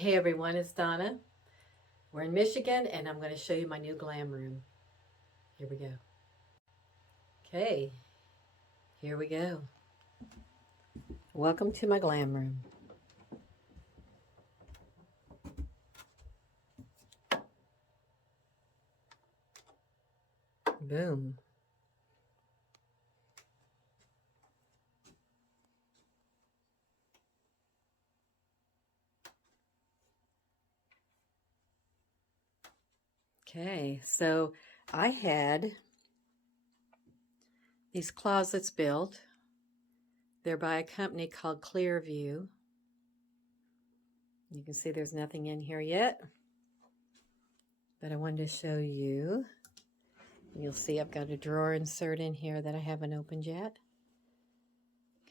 Hey everyone, it's Donna. We're in Michigan and I'm going to show you my new glam room. Here we go. Okay, here we go. Welcome to my glam room. Boom. Okay, so I had these closets built. They're by a company called Clearview. You can see there's nothing in here yet, but I wanted to show you. You'll see I've got a drawer insert in here that I haven't opened yet.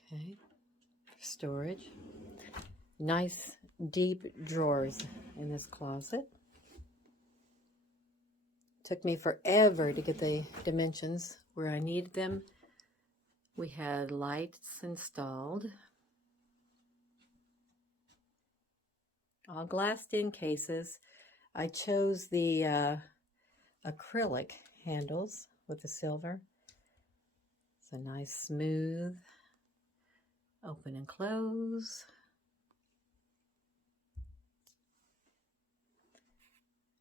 Okay, storage. Nice deep drawers in this closet. Took me forever to get the dimensions where I needed them. We had lights installed. All glassed in cases. I chose the acrylic handles with the silver. It's a nice smooth open and close.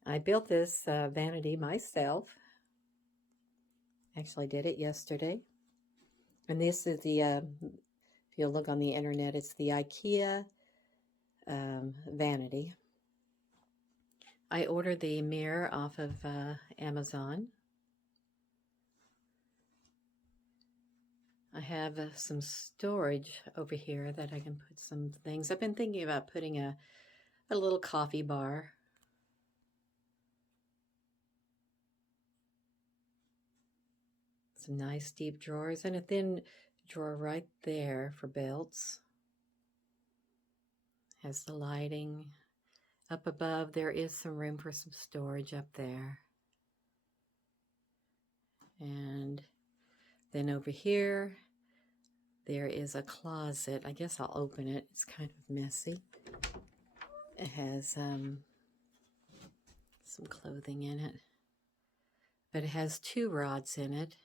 I built this vanity myself. Actually did it yesterday. And this is the, if you look on the internet, it's the IKEA vanity. I ordered the mirror off of Amazon. I have some storage over here that I can put some things. I've been thinking about putting a little coffee bar. Some nice deep drawers and a thin drawer right there for belts. Has the lighting. Up above there is some room for some storage up there. And then over here there is a closet. I guess I'll open it. It's kind of messy. It has some clothing in it. But it has two rods in it.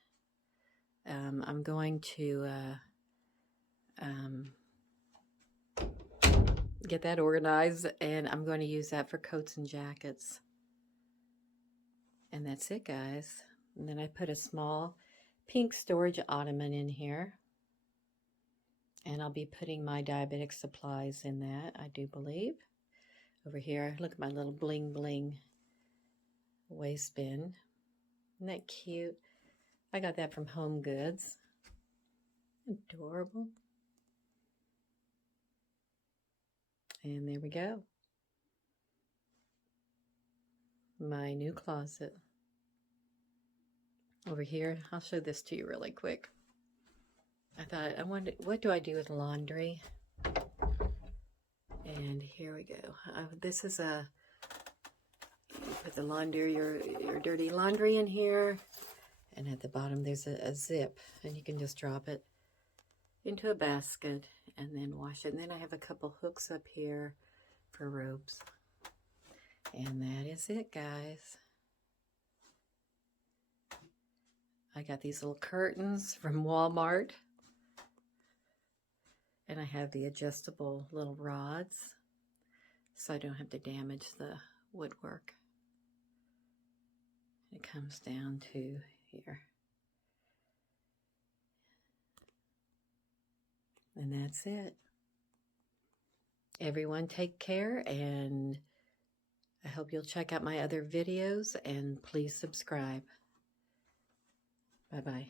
I'm going to get that organized, and I'm going to use that for coats and jackets. And that's it, guys. And then I put a small pink storage ottoman in here. And I'll be putting my diabetic supplies in that, I do believe. Over here, look at my little bling bling waistband. Isn't that cute? I got that from Home Goods. Adorable. And there we go. My new closet. Over here, I'll show this to you really quick. I thought, I wondered, what do I do with laundry? And here we go. This is you put the laundry, your dirty laundry in here. And at the bottom there's a zip, and you can just drop it into a basket and then wash it. And then I have a couple hooks up here for robes. And that is it, guys. I got these little curtains from Walmart. And I have the adjustable little rods, so I don't have to damage the woodwork. It comes down to here. And that's it. Everyone take care, and I hope you'll check out my other videos, and please subscribe. Bye-bye.